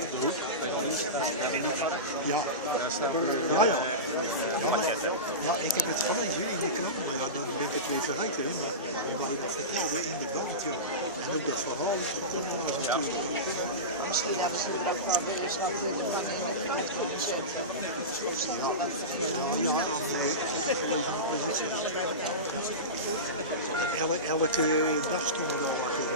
de hoek, daar in het park. Ja. Daar staat Ja, ik heb het gelezen in die krant, maar ja, dan ben ik het weer vergeten. Maar waar je dat vertelde, inderdaad, ja. En ook dat verhaal is gekomen als een Misschien hebben ze er ook wel wetenschappen in de fout kunnen zetten. Of stond er wat van in? Ja, elke dag stonden er al achter.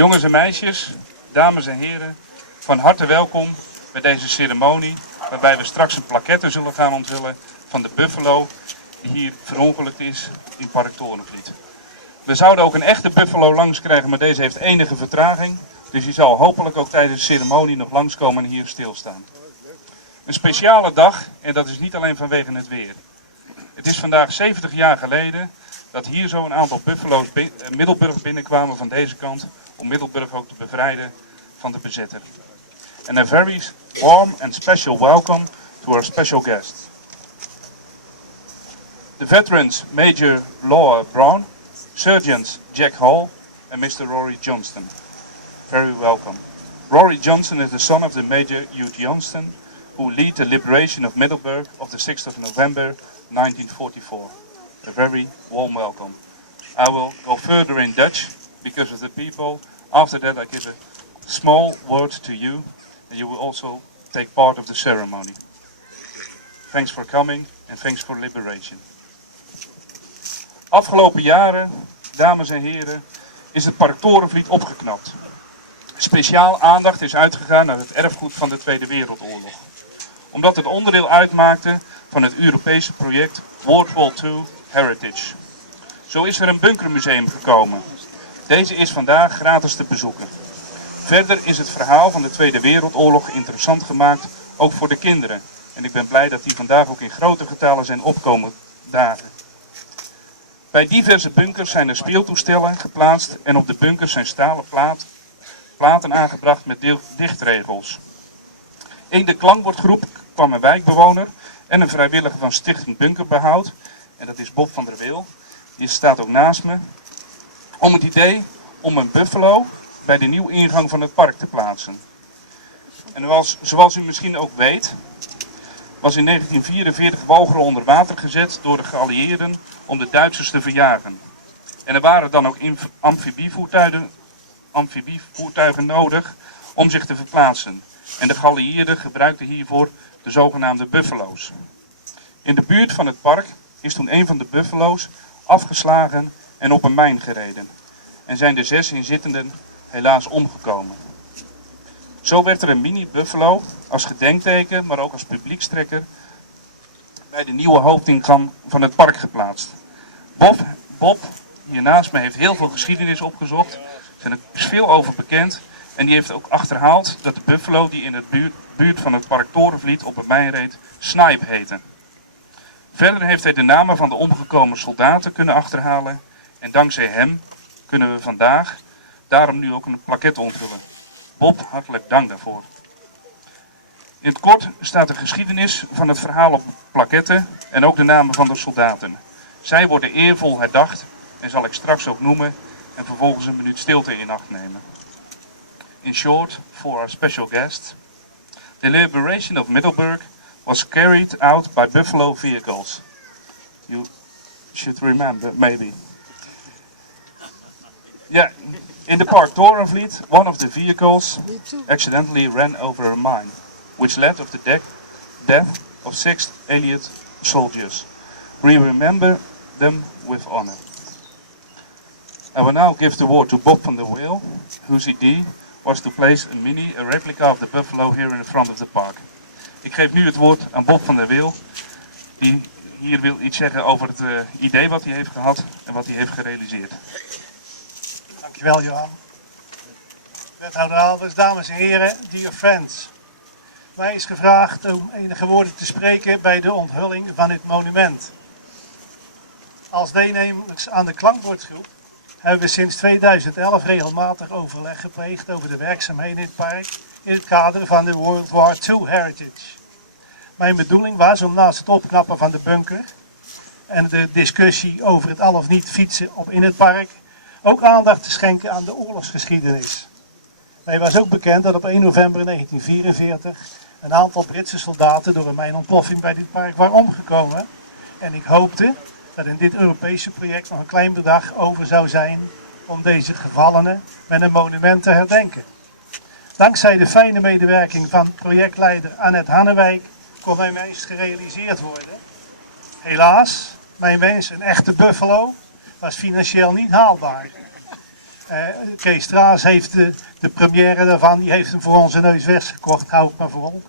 Jongens en meisjes, dames en heren, van harte welkom bij deze ceremonie waarbij we straks een plaquette zullen gaan onthullen van de buffalo die hier verongelukt is in Park Toorenvliet. We zouden ook een echte buffalo langs krijgen, maar deze heeft enige vertraging, dus die zal hopelijk ook tijdens de ceremonie nog langskomen en hier stilstaan. Een speciale dag en dat is niet alleen vanwege het weer. Het is vandaag 70 jaar geleden dat hier zo een aantal buffalo's Middelburg binnenkwamen van deze kant om Middelburg ook te bevrijden van de bezetter. And a very warm and special welcome to our special guest. The veterans Major Lawler Brown, Sergeants Jack Hall and Mr. Rory Johnston. Very welcome. Rory Johnston is the son of the Major Hugh Johnston, who led the liberation of Middelburg of the 6th of November 1944. A very warm welcome. I will go further in Dutch because of the people. After that I give a small word to you and you will also take part of the ceremony. Thanks for coming and thanks for liberation. Afgelopen jaren, dames en heren, is het Park Toorenvliet opgeknapt. Speciaal aandacht is uitgegaan naar het erfgoed van de Tweede Wereldoorlog. Omdat het onderdeel uitmaakte van het Europese project World War II Heritage. Zo is er een bunkermuseum gekomen. Deze is vandaag gratis te bezoeken. Verder is het verhaal van de Tweede Wereldoorlog interessant gemaakt, ook voor de kinderen. En ik ben blij dat die vandaag ook in grote getalen zijn opkomen dagen. Bij diverse bunkers zijn er speeltoestellen geplaatst en op de bunkers zijn stalen platen aangebracht met dichtregels. In de klankbordgroep kwam een wijkbewoner en een vrijwilliger van Stichting Bunkerbehoud. En dat is Bob van der Weel. Die staat ook naast me. Om het idee om een buffalo bij de nieuwe ingang van het park te plaatsen. En zoals u misschien ook weet, was in 1944 Walcheren onder water gezet door de geallieerden om de Duitsers te verjagen. En er waren dan ook amfibievoertuigen nodig om zich te verplaatsen. En de geallieerden gebruikten hiervoor de zogenaamde buffalo's. In de buurt van het park is toen een van de buffalo's afgeslagen en op een mijn gereden. En zijn de 6 inzittenden helaas omgekomen. Zo werd er een mini-buffalo als gedenkteken, maar ook als publiekstrekker bij de nieuwe hoofdingang van het park geplaatst. Bob, hier naast me, heeft heel veel geschiedenis opgezocht. Er is veel over bekend. En die heeft ook achterhaald dat de buffalo die in de buurt van het park Toorenvliet op het mijn reed, Snipe heette. Verder heeft hij de namen van de omgekomen soldaten kunnen achterhalen. En dankzij hem kunnen we vandaag daarom nu ook een plaquette onthullen. Bob, hartelijk dank daarvoor. In het kort staat de geschiedenis van het verhaal op plaquette en ook de namen van de soldaten. Zij worden eervol herdacht en zal ik straks ook noemen en vervolgens een minuut stilte in acht nemen. In short, for our special guest, the liberation of Middelburg was carried out by buffalo vehicles. You should remember, maybe. Yeah, in the park Toorenvliet, one of the vehicles accidentally ran over a mine, which led to the death of 6 Allied soldiers. We remember them with honor. I will now give the word to Bob van der Weel, whose idea was to place a replica of the buffalo here in the front of the park. Ik geef nu het woord aan Bob van der Weel, die hier wil iets zeggen over het idee wat hij heeft gehad en wat hij heeft gerealiseerd. Dankjewel, Johan. Wethouder Alders, dames en heren, dear friends. Mij is gevraagd om enige woorden te spreken bij de onthulling van dit monument. Als deelnemers aan de klankbordgroep hebben we sinds 2011 regelmatig overleg gepleegd over de werkzaamheden in het park in het kader van de World War II Heritage. Mijn bedoeling was om naast het opknappen van de bunker en de discussie over het al of niet fietsen in het park ook aandacht te schenken aan de oorlogsgeschiedenis. Mij was ook bekend dat op 1 november 1944 een aantal Britse soldaten door een mijnontploffing bij dit park waren omgekomen. En ik hoopte dat in dit Europese project nog een klein bedrag over zou zijn om deze gevallenen met een monument te herdenken. Dankzij de fijne medewerking van projectleider Annette Hannewijk kon mijn wens gerealiseerd worden. Helaas, mijn wens, een echte buffalo, was financieel niet haalbaar. Kees Straas heeft de première daarvan, die heeft hem voor onze neus weggekocht, hou ik maar vol.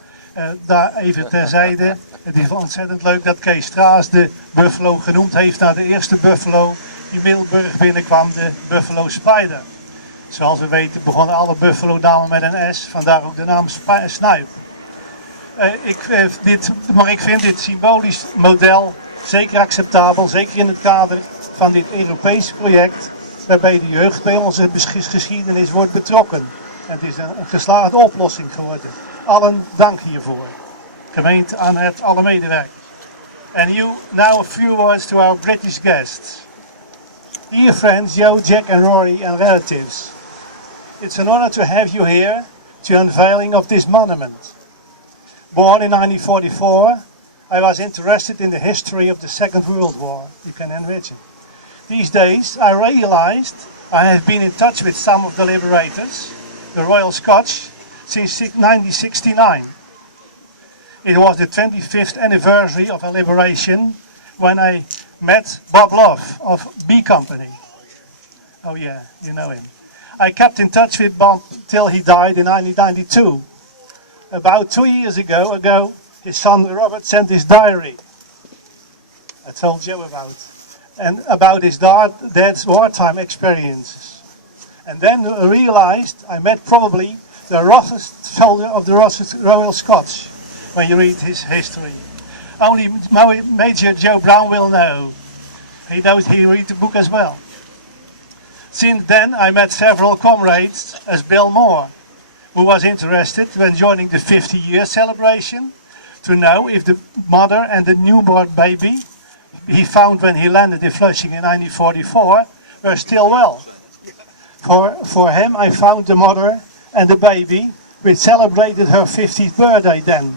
Daar even terzijde, het is ontzettend leuk dat Kees Straas de buffalo genoemd heeft naar de eerste buffalo die Middelburg binnenkwam, de Buffalo Spider. Zoals we weten begonnen alle buffalo-namen met een S, vandaar ook de naam Snuip. Maar ik vind dit symbolisch model zeker acceptabel, zeker in het kader van dit Europese project, waarbij de jeugd bij onze geschiedenis wordt betrokken. En het is een geslaagde oplossing geworden. Allen dank hiervoor. Gemeente aan het alle medewerkers. And you, now a few words to our British guests. Dear friends, Joe, Jack and Rory and relatives. It's an honor to have you here to unveiling of this monument. Born in 1944, I was interested in the history of the Second World War, you can imagine. These days I realized I have been in touch with some of the liberators, the Royal Scotch, since 1969. It was the 25th anniversary of our liberation when I met Bob Love of B Company. Oh yeah, you know him. I kept in touch with Bob till he died in 1992. About 2 years ago, his son Robert sent his diary. I told Joe about his dad's wartime experiences. And then I realized I met probably the roughest soldier of the Royal Scots when you read his history. Only Major Joe Brown will know. He read the book as well. Since then I met several comrades as Bill Moore, who was interested when joining the 50-year celebration to know if the mother and the newborn baby he found when he landed in Flushing in 1944 were still well. For him I found the mother and the baby, which celebrated her 50th birthday then.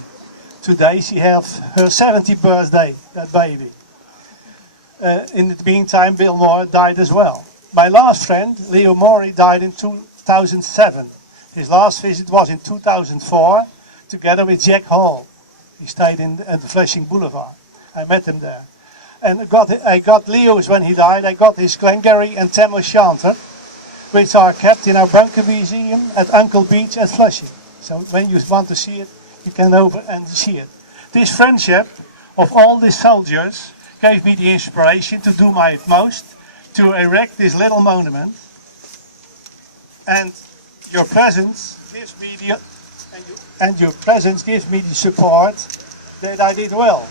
Today she has her 70th birthday, that baby. In the meantime, Bill Moore died as well. My last friend, Leo Maury, died in 2007. His last visit was in 2004, together with Jack Hall. He stayed at the Flushing Boulevard. I met him there. And I got Leo's when he died. I got his Glengarry and Tam O'Shanter, which are kept in our bunker museum at Uncle Beach at Flushing. So when you want to see it, you can over and see it. This friendship of all these soldiers gave me the inspiration to do my utmost to erect this little monument. And your presence gives me the support that I did well.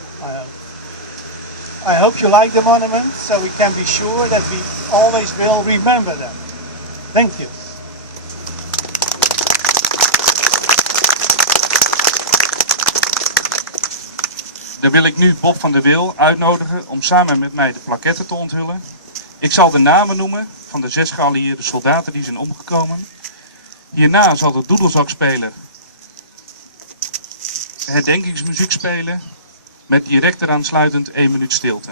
I hope you like the monument, so we can be sure that we always will remember them. Thank you. Dan wil ik nu Bob van der Wil uitnodigen om samen met mij de plaquetten te onthullen. Ik zal de namen noemen van de 6 geallieerde soldaten die zijn omgekomen. Hierna zal de doedelzakspeler herdenkingsmuziek spelen met direct eraan sluitend 1 minuut stilte.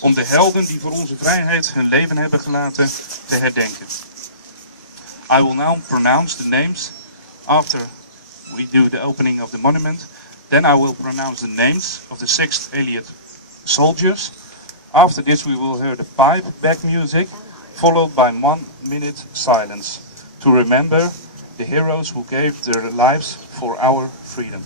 Om de helden die voor onze vrijheid hun leven hebben gelaten te herdenken. I will now pronounce the names after we do the opening of the monument. Then I will pronounce the names of the 6th Allied soldiers. After this we will hear the pipe back music, followed by 1 minute silence to remember the heroes who gave their lives for our freedom.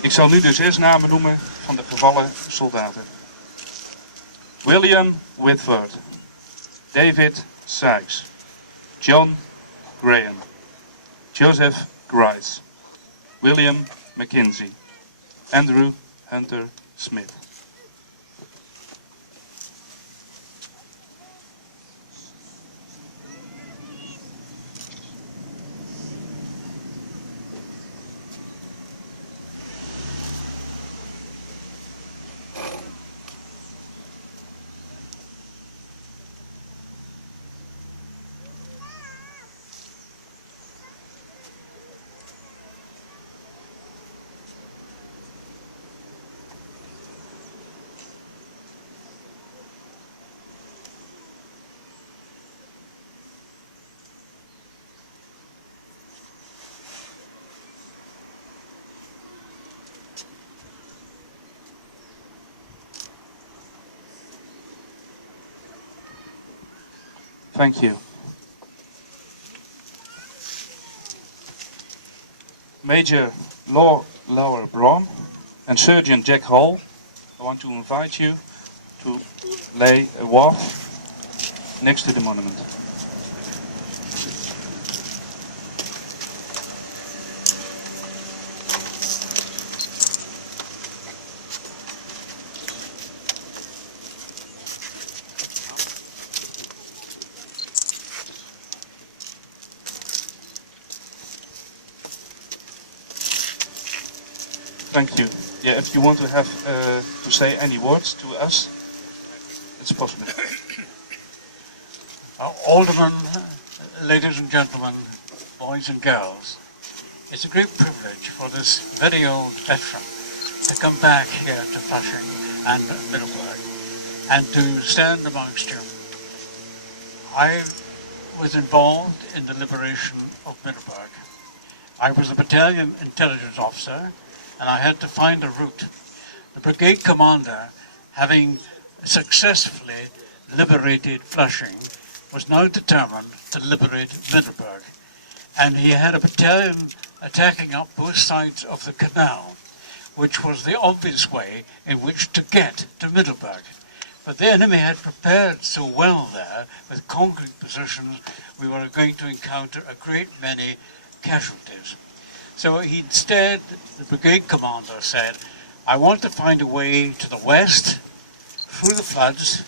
Ik zal nu de 6 namen noemen van de gevallen soldaten. William Whitford, David Sykes, John Graham, Joseph Grice, William Mackenzie, Andrew Hunter Smith. Thank you. Major Lawler Braun and Surgeon Jack Hall, I want to invite you to lay a waft next to the monument. Thank you. Yeah, if you want to have to say any words to us, it's possible. Aldermen, ladies and gentlemen, boys and girls, it's a great privilege for this very old veteran to come back here to Flushing and Middelburg and to stand amongst you I was involved in the liberation of Middelburg. I was a battalion intelligence officer, and I had to find a route. The brigade commander, having successfully liberated Flushing, was now determined to liberate Middelburg. And he had a battalion attacking up both sides of the canal, which was the obvious way in which to get to Middelburg. But the enemy had prepared so well there, with concrete positions, we were going to encounter a great many casualties. So instead, the brigade commander said, I want to find a way to the west, through the floods,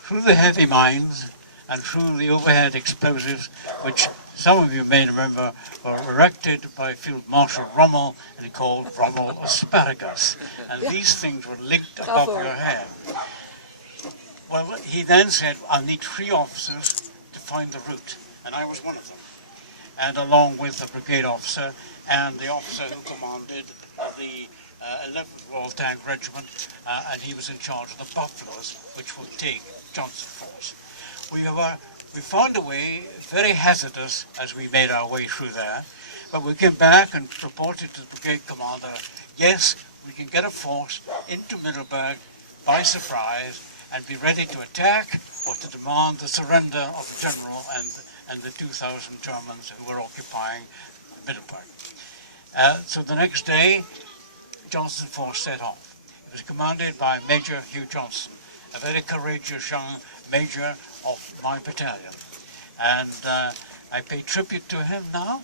through the heavy mines, and through the overhead explosives, which some of you may remember were erected by Field Marshal Rommel, and called Rommel asparagus. And these things were linked above your head. Well, he then said, I'll need 3 officers to find the route, and I was one of them. And along with the brigade officer and the officer who commanded the 11th Royal Tank Regiment, and he was in charge of the Buffaloes, which would take Johnston Force. We found a way, very hazardous as we made our way through there, but we came back and reported to the brigade commander, yes, we can get a force into Middelburg by surprise and be ready to attack or to demand the surrender of the general and the 2,000 Germans who were occupying Middelburg. So the next day, Johnston Force set off. It was commanded by Major Hugh Johnston, a very courageous young major of my battalion. And I pay tribute to him now.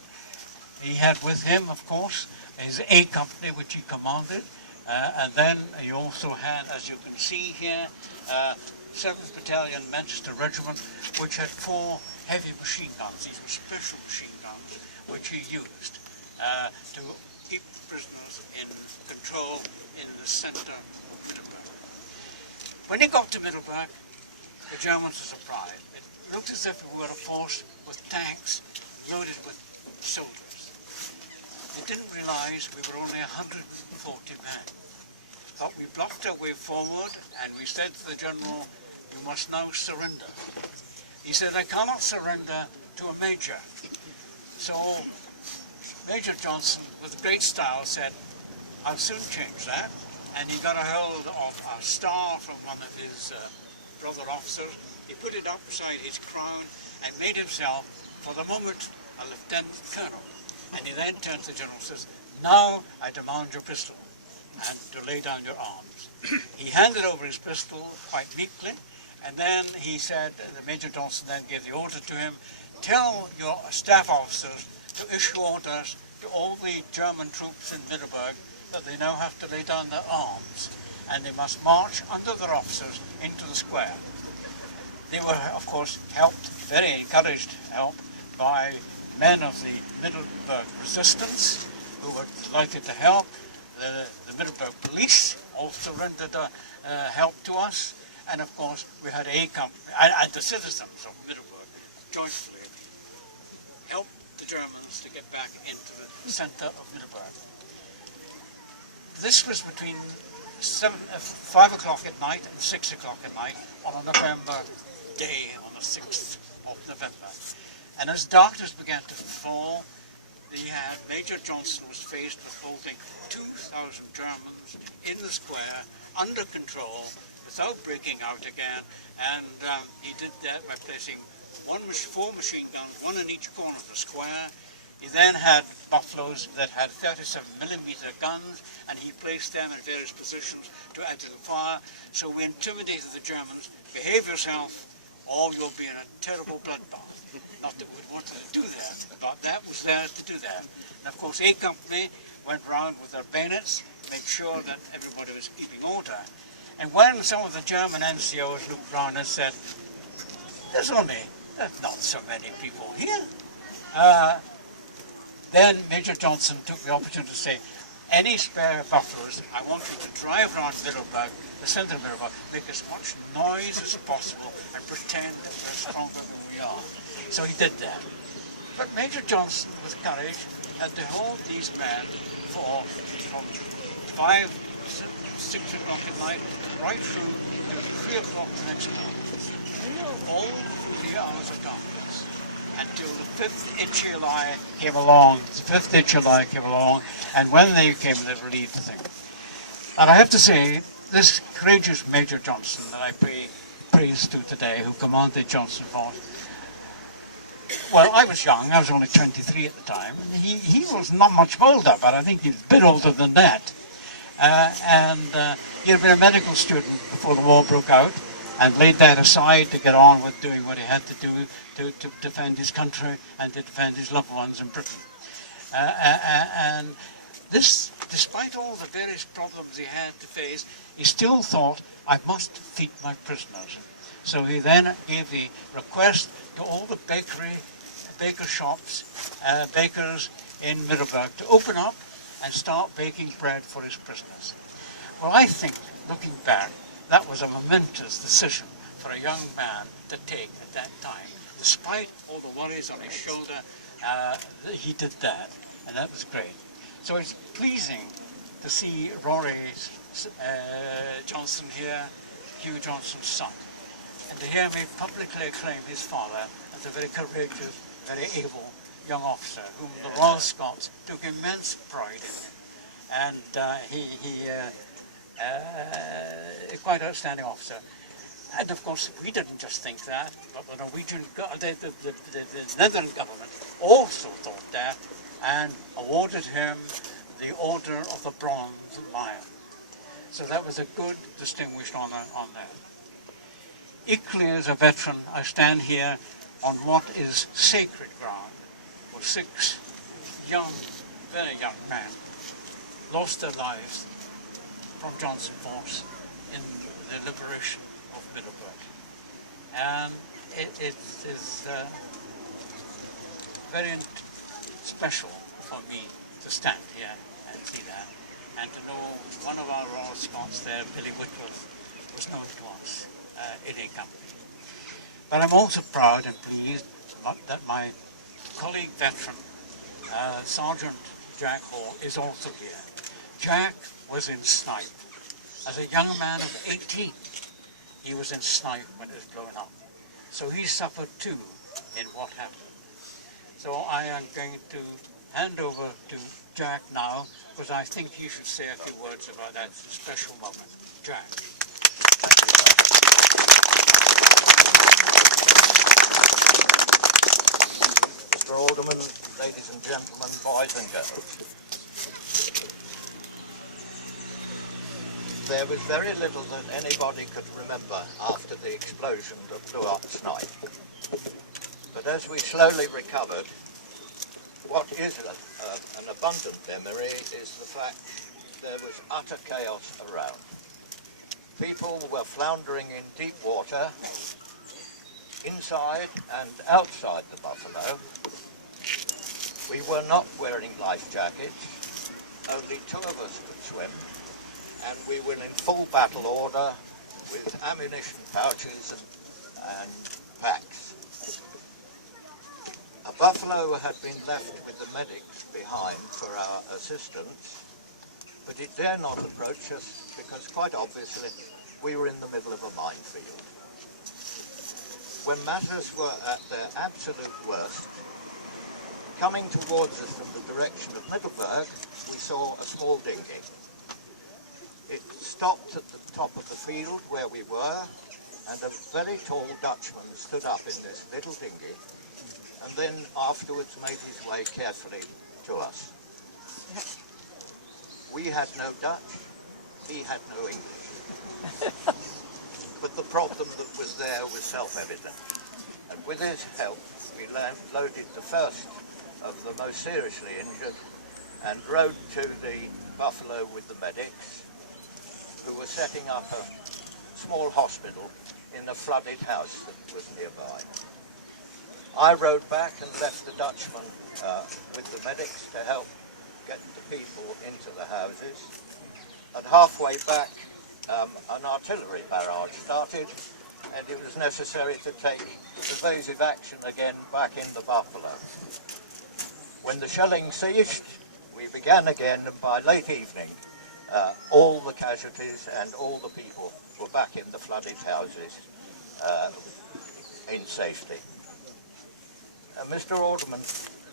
He had with him, of course, his A Company, which he commanded, and then he also had, as you can see here, 7th Battalion Manchester Regiment, which had 4 heavy machine guns. These were special machine guns, which he used to keep prisoners in control in the center of Middelburg. When he got to Middelburg, the Germans were surprised. It looked as if we were a force with tanks loaded with soldiers. They didn't realize we were only 140 men. But we blocked our way forward, and we said to the general, you must now surrender. He said, I cannot surrender to a major. So Major Johnston, with great style, said, I'll soon change that. And he got a hold of a star from one of his brother officers. He put it up beside his crown and made himself, for the moment, a lieutenant colonel. And he then turned to the general and says, now I demand your pistol and to lay down your arms. He handed over his pistol quite meekly, and then he said, the Major Johnston then gave the order to him, tell your staff officers to issue orders to all the German troops in Middelburg that they now have to lay down their arms, and they must march under their officers into the square. They were, of course, helped, very encouraged help, by men of the Middelburg resistance, who were delighted to help. The Middelburg police also rendered help to us, and of course we had A Company, and the citizens of Middelburg joyfully helped the Germans to get back into the center of Middelburg. This was between 5 o'clock at night and 6 o'clock at night on a November day, on the 6th of November. And as darkness began to fall, Major Johnston was faced with holding 2,000 Germans in the square, under control, without breaking out again, and he did that by placing 4 machine guns, 1 in each corner of the square. He then had Buffaloes that had 37mm guns, and he placed them in various positions to add to the fire. So we intimidated the Germans, behave yourself, or you'll be in a terrible bloodbath. Not that we'd wanted to do that, but that was there to do that. And of course A Company went round with their bayonets, made sure that everybody was keeping order. And when some of the German NCOs looked round and said, there's not so many people here, then Major Johnston took the opportunity to say, any spare Buffaloes, I want you to drive around Middelburg, the center of Middelburg, make as much noise as possible and pretend that we're stronger than we are. So he did that. But Major Johnston, with courage, had to hold these men from 6 o'clock at night right through to 3 o'clock the next morning. all the hours of darkness until the 5th of July came along. The 5th of July came along, and when they came, they relieved the thing. And I have to say, this courageous Major Johnston that I pay praise to today, who commanded Johnston Fort, well, I was young, I was only 23 at the time. He was not much older, but I think he was a bit older than that. He had been a medical student before the war broke out, and laid that aside to get on with doing what he had to do to defend his country and to defend his loved ones in Britain. And this, despite all the various problems he had to face, he still thought, I must feed my prisoners. So he then gave the request to all the baker shops, bakers in Middelburg to open up and start baking bread for his prisoners. Well, I think, looking back, that was a momentous decision for a young man to take at that time. Despite all the worries on his shoulder, he did that, and that was great. So it's pleasing to see Rory Johnston here, Hugh Johnston's son, and to hear me publicly acclaim his father as a very courageous, very able young officer, whom the Royal Scots took immense pride in. And quite outstanding officer. And of course, we didn't just think that, but the Norwegian, the Netherlands government also thought that and awarded him the Order of the Bronze Lion. So that was a good, distinguished honour on that. Equally as a veteran, I stand here on what is sacred ground, where 6 young, very young men lost their lives from Johnston Force in the liberation of Middelburg. And it is very special for me to stand here and see that, and to know one of our Royal Scots there, Billy Whitworth, was known to us in a company. But I'm also proud and pleased that my colleague veteran, Sergeant Jack Hall, is also here. Jack was in Snipe. As a young man of 18, he was in Snipe when it was blowing up. So he suffered too in what happened. So I am going to hand over to Jack now, because I think he should say a few words about that special moment. Jack. Mr. Alderman, ladies and gentlemen, boys and girls. There was very little that anybody could remember after the explosion that blew up Snipe. But as we slowly recovered, what is an abundant memory is the fact there was utter chaos around. People were floundering in deep water, inside and outside the Buffalo. We were not wearing life jackets, only 2 of us could swim, and we were in full battle order with ammunition pouches and packs. A Buffalo had been left with the medics behind for our assistance, but it dare not approach us because quite obviously we were in the middle of a minefield. When matters were at their absolute worst, coming towards us from the direction of Middelburg, we saw a small dinghy. It stopped at the top of the field where we were, and a very tall Dutchman stood up in this little dinghy, and then afterwards made his way carefully to us. We had no Dutch, he had no English. But the problem that was there was self-evident. And with his help, we loaded the first of the most seriously injured and rode to the Buffalo with the medics, who were setting up a small hospital in a flooded house that was nearby. I rode back and left the Dutchman with the medics to help get the people into the houses. And halfway back, an artillery barrage started, and it was necessary to take evasive action again back in the Buffalo. When the shelling ceased, we began again, and by late evening, all the casualties and all the people were back in the flooded houses, in safety. Mr. Alderman,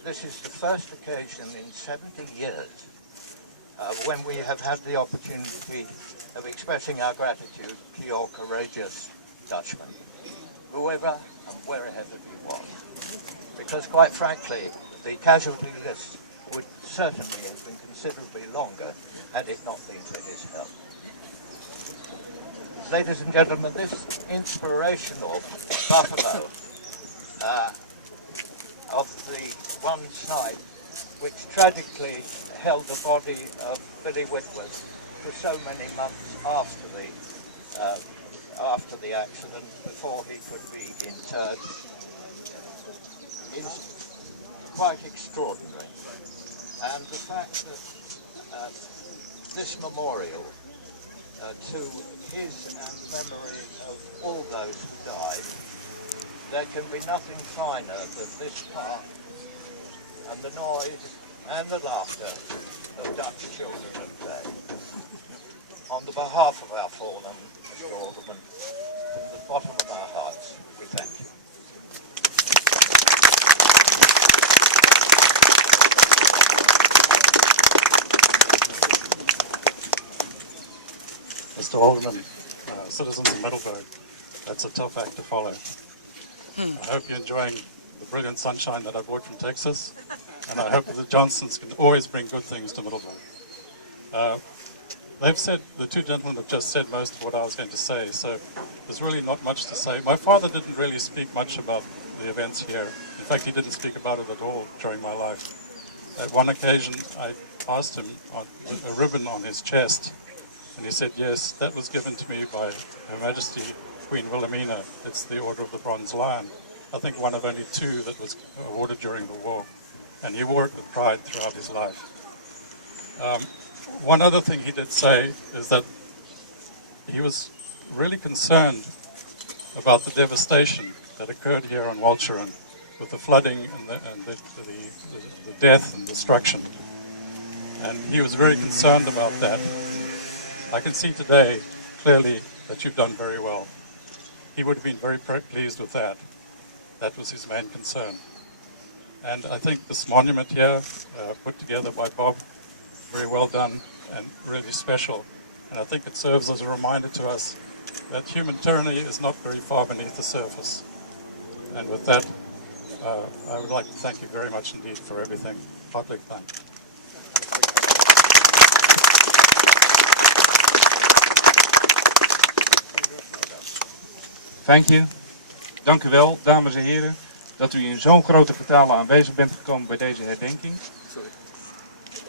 this is the first occasion in 70 years when we have had the opportunity of expressing our gratitude to your courageous Dutchman, whoever and wherever he was. Because quite frankly, the casualty list would certainly have been considerably longer had it not been for his help. Ladies and gentlemen, this inspirational buffalo of the one side which tragically held the body of Billy Whitworth for so many months after the accident, before he could be interred, is quite extraordinary. And the fact that this memorial to his and memory of all those who died, there can be nothing finer than this park and the noise and the laughter of Dutch children at play. On the behalf of our fallen, Mr. Alderman, from the bottom of our hearts, we thank you. Mr. Alderman, citizens of Middelburg, that's a tough act to follow. I hope you're enjoying the brilliant sunshine that I brought from Texas, and I hope that the Johnstons can always bring good things to Middelburg. They've said, the two gentlemen have just said most of what I was going to say, so there's really not much to say. My father didn't really speak much about the events here. In fact, he didn't speak about it at all during my life. At one occasion, I asked him on a ribbon on his chest, and he said, yes, that was given to me by Her Majesty Queen Wilhelmina. It's the Order of the Bronze Lion. I think one of only two that was awarded during the war. And he wore it with pride throughout his life. One other thing he did say is that he was really concerned about the devastation that occurred here on Walcheren with the flooding and the death and destruction. And he was very concerned about that. I can see today clearly that you've done very well. He would have been very pleased with that. That was his main concern. And I think this monument here, put together by Bob, very well done and really special. And I think it serves as a reminder to us that human tyranny is not very far beneath the surface. And with that, I would like to thank you very much indeed for everything. Hartelijk dank. Thank you. Dank u wel, dames en heren, dat u in zo'n grote getale aanwezig bent gekomen bij deze herdenking.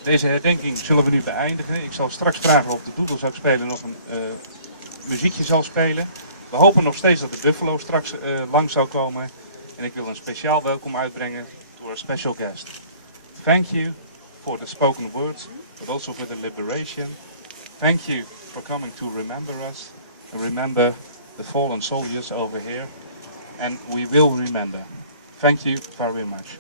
Deze herdenking zullen we nu beëindigen. Ik zal straks vragen of de doedelzak spelen nog een muziekje zal spelen. We hopen nog steeds dat de Buffalo straks lang zou komen. En ik wil een speciaal welkom uitbrengen to our special guest. Thank you for the spoken words, but also for the liberation. Thank you for coming to remember us and remember the fallen soldiers over here. And we will remember. Thank you very much.